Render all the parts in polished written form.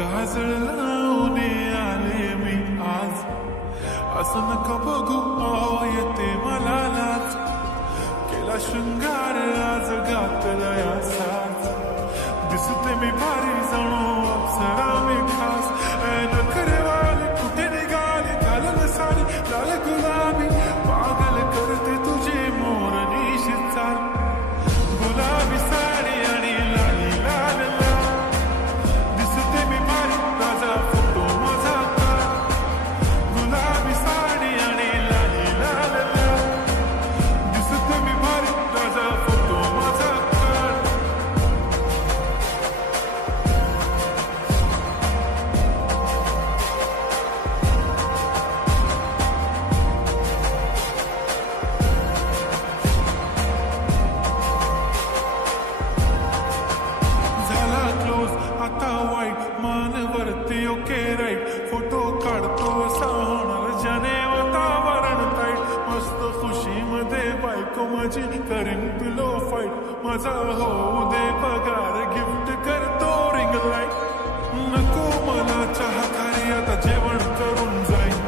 काजळ लावून आले मी आज, असं नका बघू येते मला लाज, केला शृंगार आज घातला साज, दिसते मी भारी जणू अप्सरा मी खास, नखरेवाले कुठे निघाले घालून साडी लाल गुलाबी, पागल करते तुझे मोरनीशी चाल, गुलाबी साडी आणि लाली लाल लाल, दिसते मी भारी ताजा फोटो माझा काढ, गुलाबी साडी आणि लाली लाल लाल, दिसते मी भारी ताजा फोटो माझा काढ. झाला क्लोज आता वाईट, मानवरती ओके राईट, फोटो काढतो असा होणार ज्याने वातावरण ताईट, मस्त खुशीमध्ये बायको माझी करीन पिलो फाईट, माझा होऊ दे पगार गिफ्ट करतो रिंग लाईट, नको मला चहा खारी आता जेवण करून जाईन,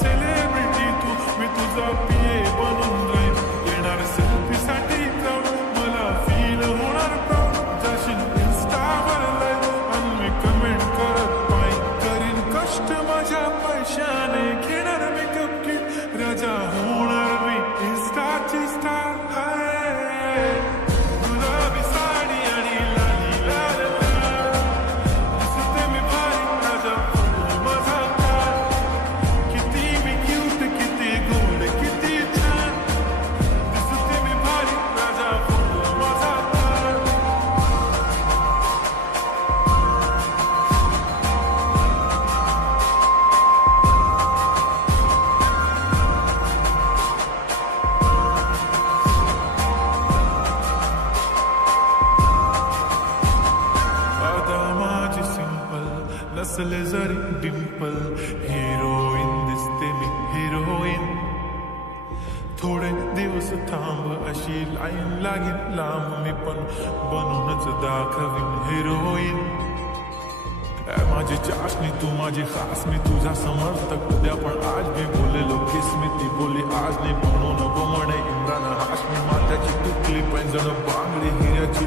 सेलिब्रिटी तू मी तुझा पिये बनून जाईन, येणार सेल्फी साठी क्राऊड मला फील होणार प्राऊड, जाशील इन्स्टावर लाईव्ह आणि मी कमेंट करत पाय, करीन कष्ट माझ्या पैशाने, घेणार मेकअप किट, राजा होणार मी इन्स्टाची स्टार. गुलाबी साडी आणि लाली लाल लाल, दिसते मी भारी ताजा फोटो माझा काढ, किती मी क्यूट किती गोड किती छान, दिसते मी भारी ताजा फोटो माझा काढ. आता माझी सिंपल नसले जरी डिंपल, हिरोईन दिसते मी हिरोईन, थोडे दिवस थांब अशी लाईन लागेल लांब, मी पण बनूनच दाखवीन हिरोईन. माझी चाशनी तू माझी खास, मी तुझा समर्थक उद्या पण आज मी बोलेलो किस, मी ती बोली आज नाही म्हणून नको म्हणे इम्रान हाशमी, माथ्याची टुकली पैंजण बांगडी हिऱ्याची